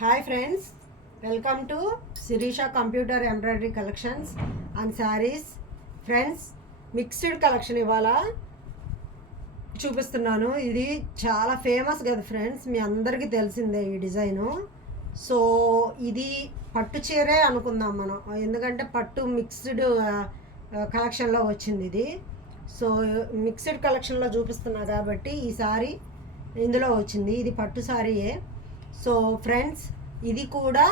Hi friends, welcome to Sirisha computer embroidery collections and saris. Friends, mixed collection ఇవాళ చూపిస్తున్నాను. ఇది చాలా ఫేమస్ కదా ఫ్రెండ్స్, మీ అందరికీ తెలిసిందే ఈ డిజైను. సో ఇది పట్టు చీరే అనుకుందాం మనం, ఎందుకంటే పట్టు మిక్స్డ్ కలెక్షన్లో వచ్చింది ఇది. సో మిక్స్డ్ కలెక్షన్లో చూపిస్తున్నా కాబట్టి ఈ సారీ ఇందులో వచ్చింది. ఇది పట్టు సారీయే. సో ఫ్రెండ్స్, ఇది కూడా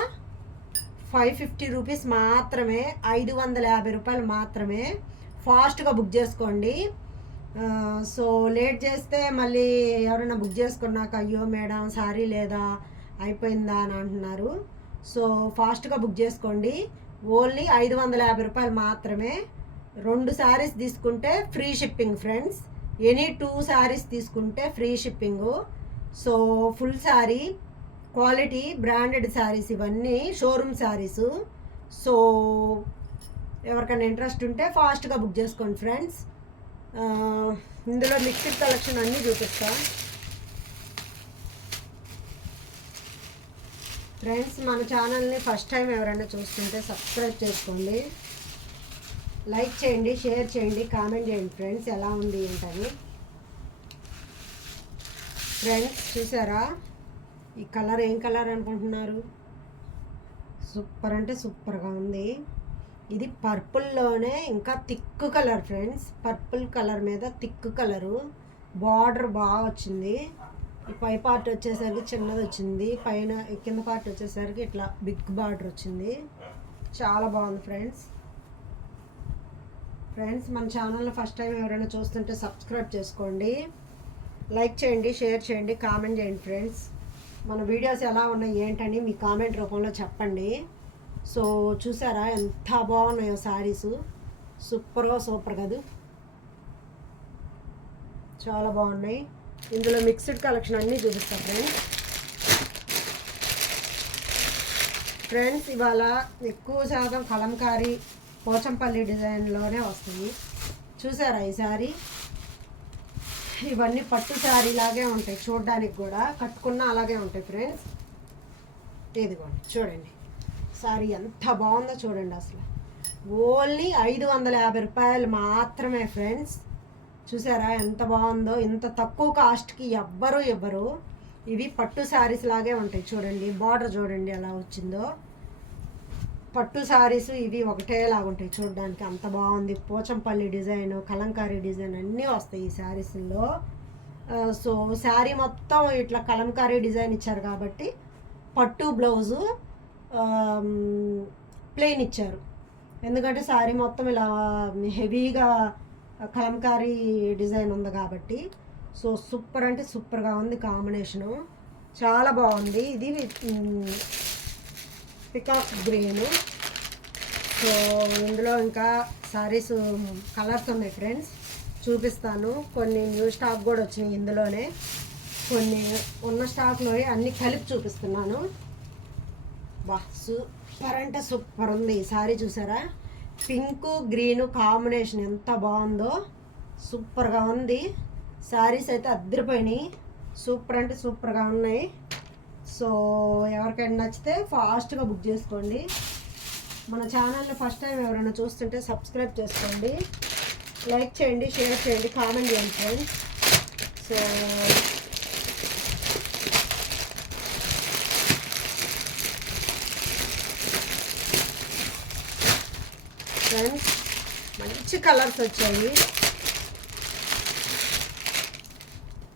550 రూపీస్ మాత్రమే, 550 రూపాయలు మాత్రమే. ఫాస్ట్గా బుక్ చేసుకోండి. సో లేట్ చేస్తే మళ్ళీ ఎవరైనా బుక్ చేసుకున్నాక అయ్యో మేడం సారీ లేదా అయిపోయిందా అని అంటున్నారు. సో ఫాస్ట్గా బుక్ చేసుకోండి. ఓన్లీ 550 రూపాయలు మాత్రమే. 2 శారీస్ తీసుకుంటే free shipping friends. Any 2 saris తీసుకుంటే free shipping. So full sari quality branded saris, ఇవన్నీ షోరూమ్ శారీసు. సో ఎవరికైనా ఇంట్రెస్ట్ ఉంటే ఫాస్ట్గా బుక్ చేసుకోండి ఫ్రెండ్స్. ఇందులో మిక్స్డ్ కలెక్షన్ అన్నీ చూపిస్తా ఫ్రెండ్స్. మన ఛానల్ని ఫస్ట్ టైం ఎవరైనా చూస్తుంటే సబ్స్క్రైబ్ చేసుకోండి, లైక్ చేయండి, షేర్ చేయండి, కామెంట్ చేయండి ఫ్రెండ్స్, ఎలా ఉంది ఏంటని. ఫ్రెండ్స్ చూసారా ఈ కలర్? ఏం కలర్ అనుకుంటున్నారు? సూపర్ అంటే సూపర్గా ఉంది. ఇది పర్పుల్లోనే ఇంకా thick colour friends. Purple colour మీద థిక్ కలరు. బార్డర్ బాగా వచ్చింది. ఈ పై పార్ట్ వచ్చేసరికి చిన్నది వచ్చింది, పైన కింద పార్ట్ వచ్చేసరికి ఇట్లా బిగ్ బార్డర్ వచ్చింది. చాలా బాగుంది ఫ్రెండ్స్. ఫ్రెండ్స్, మన ఛానల్లో ఫస్ట్ టైం ఎవరైనా చూస్తుంటే సబ్స్క్రైబ్ చేసుకోండి, లైక్ చేయండి, షేర్ చేయండి, కామెంట్ చేయండి ఫ్రెండ్స్. మన వీడియోస్ ఎలా ఉన్నాయి ఏంటని మీ కామెంట్ రూపంలో చెప్పండి. సో చూసారా ఎంత బాగున్నాయో శారీసు? సూపర్ కాదు, చాలా బాగున్నాయి. ఇందులో మిక్స్డ్ కలెక్షన్ అన్నీ చూపిస్తా ఫ్రెండ్స్. ఫ్రెండ్స్, ఇవాళ ఎక్కువ శాతం కలంకారీ పోచంపల్లి డిజైన్లోనే వస్తుంది. చూసారా ఈ శారీ? ఇవన్నీ పట్టు శారీ లాగే ఉంటాయి, చూడడానికి కూడా కట్టుకున్న అలాగే ఉంటాయి ఫ్రెండ్స్. ఇదిగోండి చూడండి శారీ ఎంత బాగుందో చూడండి. అసలు ఓన్లీ 550 రూపాయలు మాత్రమే ఫ్రెండ్స్. చూసారా ఎంత బాగుందో? ఇంత తక్కువ కాస్ట్కి ఎవ్వరు ఇవ్వరు. ఇవి పట్టు శారీస్ లాగే ఉంటాయి చూడండి. బార్డర్ చూడండి ఎలా వచ్చిందో. పట్టు శారీస్ ఇవి ఒకటేలాగా ఉంటాయి చూడడానికి, అంత బాగుంది. పోచంపల్లి డిజైన్, కలంకారీ డిజైన్ అన్నీ వస్తాయి ఈ శారీస్లో. సో శారీ మొత్తం ఇట్లా కలంకారీ డిజైన్ ఇచ్చారు కాబట్టి పట్టు బ్లౌజు ప్లెయిన్ ఇచ్చారు. ఎందుకంటే శారీ మొత్తం ఇలా హెవీగా కలంకారీ డిజైన్ ఉంది కాబట్టి. సో సూపర్ అంటే సూపర్గా ఉంది కాంబినేషను, చాలా బాగుంది. ఇది పికాక్ గ్రీన్. సో ఇందులో ఇంకా శారీస్ కలర్స్ ఉన్నాయి ఫ్రెండ్స్, చూపిస్తాను. కొన్ని న్యూ స్టాక్ కూడా వచ్చినాయి ఇందులోనే, కొన్ని ఉన్న స్టాక్లో అన్నీ కలిపి చూపిస్తున్నాను. బా సూపర్ అంటే సూపర్ ఉంది ఈ శారీ. చూసారా పింక్ గ్రీన్ కాంబినేషన్ ఎంత బాగుందో, సూపర్గా ఉంది. శారీస్ అయితే అద్దరిపోయినాయి, సూపర్ అంటే సూపర్గా ఉన్నాయి. సో ఎవరికైనా నచ్చితే ఫాస్ట్గా బుక్ చేసుకోండి. మన ఛానల్ని ఫస్ట్ టైం ఎవరైనా చూస్తుంటే సబ్స్క్రైబ్ చేసుకోండి, లైక్ చేయండి, షేర్ చేయండి, కామెంట్ చేయండి ఫ్రెండ్స్. సో ఫ్రెండ్స్, మంచి కలర్స్ వచ్చాయి,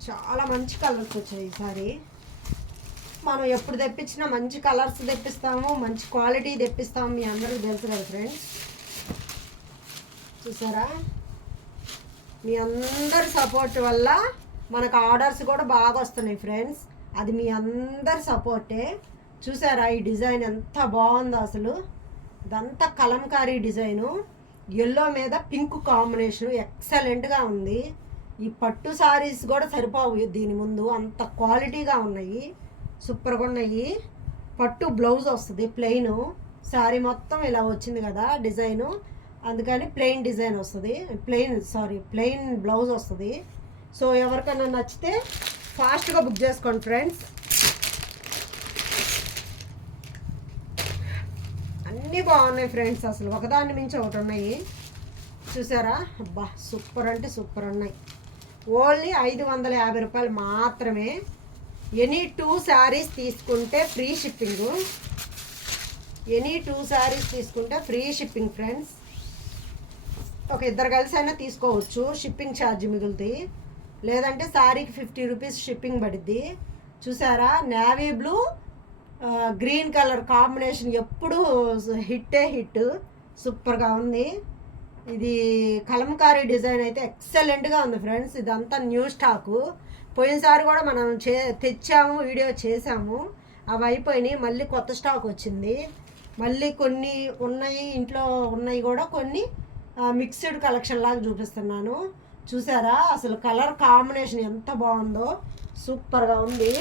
చాలా మంచి కలర్స్ వచ్చాయి ఈసారి. మనం ఎప్పుడు తెప్పించినా మంచి కలర్స్ తెప్పిస్తాము, మంచి క్వాలిటీ తెప్పిస్తాము, మీ అందరికీ తెలుసు కదా ఫ్రెండ్స్. చూసారా మీ అందరి సపోర్ట్ వల్ల మనకు ఆర్డర్స్ కూడా బాగా వస్తున్నాయి ఫ్రెండ్స్. అది మీ అందరి సపోర్టే. చూసారా ఈ డిజైన్ ఎంత బాగుందో అసలు? ఇదంతా కలంకారీ డిజైను, ఎల్లో మీద పింక్ కాంబినేషను ఎక్సలెంట్గా ఉంది. ఈ పట్టు శారీస్ కూడా సరిపోవు దీని ముందు, అంత క్వాలిటీగా ఉన్నాయి, సూపర్గా ఉన్నాయి. పట్టు బ్లౌజ్ వస్తుంది ప్లెయిన్, శారీ మొత్తం ఇలా వచ్చింది కదా డిజైను, అందుకని ప్లెయిన్ డిజైన్ వస్తుంది, ప్లెయిన్ బ్లౌజ్ వస్తుంది. సో ఎవరికైనా నచ్చితే ఫాస్ట్గా బుక్ చేసుకోండి ఫ్రెండ్స్. అన్నీ బాగున్నాయి ఫ్రెండ్స్, అసలు ఒకదాన్ని మించి ఒకటి ఉన్నాయి. చూసారా, అబ్బా సూపర్ అంటే సూపర్ ఉన్నాయి. ఓన్లీ 550 రూపాయలు మాత్రమే. ఎనీ 2 శారీస్ తీసుకుంటే ఫ్రీ షిప్పింగు. ఎనీ 2 శారీస్ తీసుకుంటే ఫ్రీ షిప్పింగ్ ఫ్రెండ్స్. ఒక ఇద్దరు కలిసి అయినా తీసుకోవచ్చు, షిప్పింగ్ ఛార్జ్ మిగులుతుంది. లేదంటే శారీకి 50 రూపీస్ షిప్పింగ్ పడుద్ది. చూసారా, navy blue green colour combination ఎప్పుడు హిట్టే హిట్, సూపర్గా ఉంది. ఇది కలంకారీ డిజైన్ అయితే ఎక్సలెంట్గా ఉంది ఫ్రెండ్స్. ఇదంతా న్యూ స్టాకు. పోయినసారి కూడా మనం తెచ్చాము, వీడియో చేసాము, అవి అయిపోయినాయి. మళ్ళీ కొత్త స్టాక్ వచ్చింది. మళ్ళీ కొన్ని ఉన్నాయి, ఇంట్లో ఉన్నాయి కూడా కొన్ని మిక్స్డ్ కలెక్షన్ లాగా చూపిస్తున్నాను. చూసారా, అసలు కలర్ కాంబినేషన్ ఎంత బాగుందో, సూపర్గా ఉంది.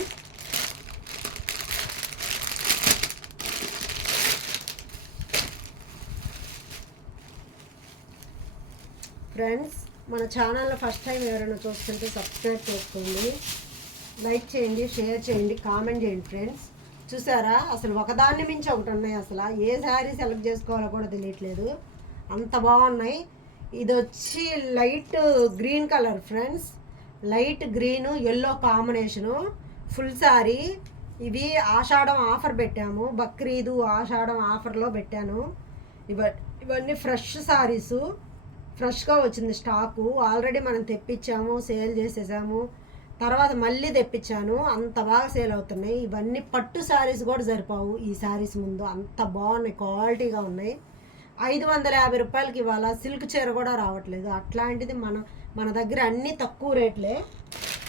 ఫ్రెండ్స్, మన ఛానల్లో ఫస్ట్ టైం ఎవరైనా చూస్తుంటే సబ్స్క్రైబ్ చేసుకోండి, లైక్ చేయండి, షేర్ చేయండి, కామెంట్ చేయండి ఫ్రెండ్స్. చూసారా, అసలు ఒకదాన్ని మించి ఒకటి ఉన్నాయి. అసలు ఏ శారీ సెలెక్ట్ చేసుకోవాలో కూడా తెలియట్లేదు, అంత బాగున్నాయి. ఇది వచ్చి light green colour friends, light green yellow combination, full sari. ఇవి ఆషాఢం ఆఫర్ పెట్టాము, బక్రీదు ఆషాఢం ఆఫర్లో పెట్టాను. ఇవన్నీ ఫ్రెష్ శారీసు, ఫ్రెష్గా వచ్చింది స్టాకు. ఆల్రెడీ మనం తెప్పించాము, సేల్ చేసేసాము, తర్వాత మళ్ళీ తెప్పించాను. అంత బాగా సేల్ అవుతున్నాయి. ఇవన్నీ పట్టు శారీస్ కూడా సరిపోవు ఈ శారీస్ ముందు, అంత బాగున్నాయి, క్వాలిటీగా ఉన్నాయి. 550 రూపాయలకి ఇవాళ సిల్క్ చీర కూడా రావట్లేదు. అట్లాంటిది మన దగ్గర అన్నీ తక్కువ రేట్లే.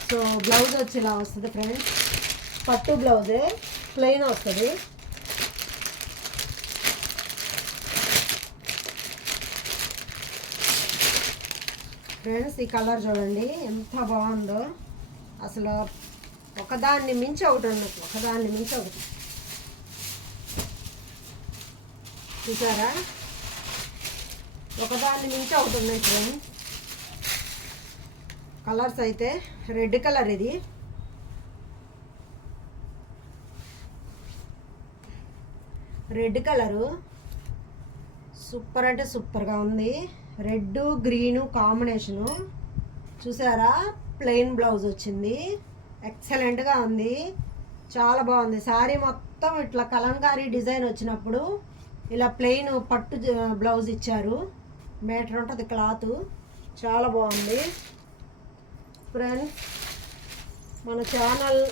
సో బ్లౌజ్ వచ్చి ఇలా వస్తుంది ఫ్రెండ్స్, పట్టు బ్లౌజే, ప్లెయిన్ వస్తుంది. ఫ్రెండ్స్, ఈ కలర్ చూడండి ఎంత బాగుందో, అసలు ఒకదాన్ని మించి ఒకటి ఉన్నట్టు, ఒకదాన్ని మించి ఒకటి. చూసారా, ఒకదాన్ని మించి ఒకటి ఉన్నాయి ఫ్రెండ్స్. కలర్స్ అయితే రెడ్ కలర్, ఇది రెడ్ కలరు సూపర్ అంటే సూపర్గా ఉంది. Red green combination. చూసారా, ప్లెయిన్ బ్లౌజ్ వచ్చింది, ఎక్సలెంట్గా ఉంది, చాలా బాగుంది. శారీ మొత్తం ఇట్లా కలంకారీ డిజైన్ వచ్చినప్పుడు ఇలా ప్లెయిన్ పట్టు బ్లౌజ్ ఇచ్చారు. మీటర్ ఉంటుంది క్లాత్, చాలా బాగుంది. ఫ్రెండ్స్, మన ఛానల్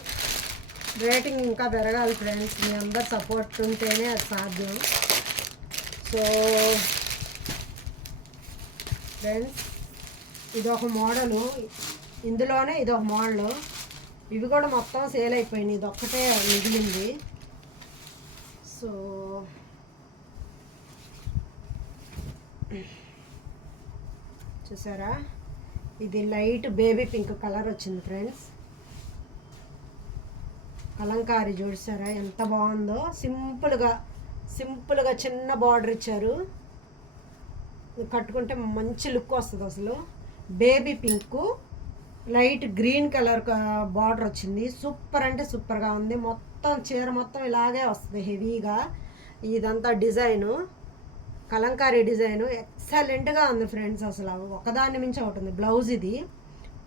రేటింగ్ ఇంకా పెరగాలి ఫ్రెండ్స్, మీ అందరు సపోర్ట్ ఉంటేనే అది సాధ్యం. సో ఫ్రెండ్స్, ఇదొక మోడలు, ఇందులోనే ఇదొక మోడలు. ఇవి కూడా మొత్తం సేల్ అయిపోయినాయి, ఇదొక్కటే మిగిలింది. సో చూసారా, ఇది లైట్ బేబీ పింక్ కలర్ వచ్చింది ఫ్రెండ్స్. కలంకారీ చూసారా ఎంత బాగుందో, సింపుల్గా చిన్న బార్డర్ ఇచ్చారు. కట్టుకుంటే మంచి లుక్ వస్తుంది. అసలు baby pink light green colour border వచ్చింది, సూపర్ అంటే సూపర్గా ఉంది. మొత్తం చీర మొత్తం ఇలాగే వస్తుంది హెవీగా. ఇదంతా డిజైను, కలంకారీ డిజైను ఎక్సలెంట్గా ఉంది ఫ్రెండ్స్. అసలు ఒకదాన్ని మించి ఒకటి ఉంది. బ్లౌజ్ ఇది,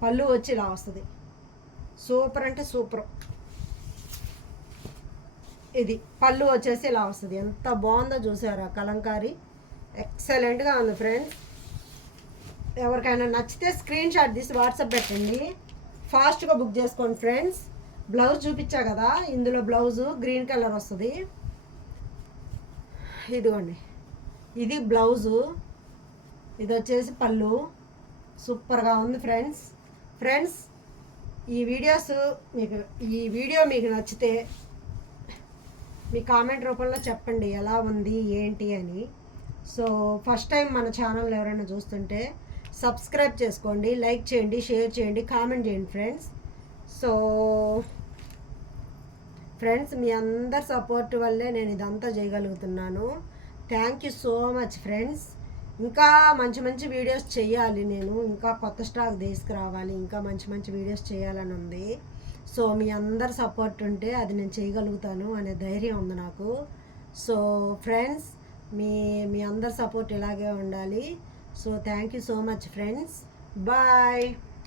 పళ్ళు వచ్చి ఇలా వస్తుంది, సూపర్ అంటే సూపర్. ఇది పళ్ళు వచ్చేసి ఇలా వస్తుంది, ఎంత బాగుందో చూసారా కలంకారీ, ఎక్సలెంట్గా ఉంది ఫ్రెండ్స్. ఎవరికైనా నచ్చితే స్క్రీన్ షాట్ తీసి వాట్సాప్ పెట్టండి, ఫాస్ట్గా బుక్ చేసుకోండి ఫ్రెండ్స్. బ్లౌజ్ చూపించా కదా, ఇందులో బ్లౌజు గ్రీన్ కలర్ వస్తుంది. ఇదిగోండి, ఇది బ్లౌజు, ఇది వచ్చేసి పళ్ళు, సూపర్గా ఉంది ఫ్రెండ్స్. ఈ వీడియో మీకు నచ్చితే మీ కామెంట్ రూపంలో చెప్పండి ఎలా ఉంది ఏంటి అని. సో ఫస్ట్ టైం మన ఛానల్ ఎవరైనా చూస్తుంటే సబ్స్క్రైబ్ చేసుకోండి, లైక్ చేయండి, షేర్ చేయండి, కామెంట్ చేయండి ఫ్రెండ్స్. సో ఫ్రెండ్స్, మీ అందరి సపోర్ట్ వల్లే నేను ఇదంతా చేయగలుగుతున్నాను. Thank you so much friends. ఇంకా మంచి మంచి వీడియోస్ చేయాలి, నేను ఇంకా కొత్త స్టాక్ తీసుకురావాలి, ఇంకా మంచి వీడియోస్ చేయాలని ఉంది. సో మీ అందరు సపోర్ట్ ఉంటే అది నేను చేయగలుగుతాను అనే ధైర్యం ఉంది నాకు. సో ఫ్రెండ్స్, మీ మీ అందరి సపోర్ట్ ఇలాగే ఉండాలి. So thank you so much friends. Bye.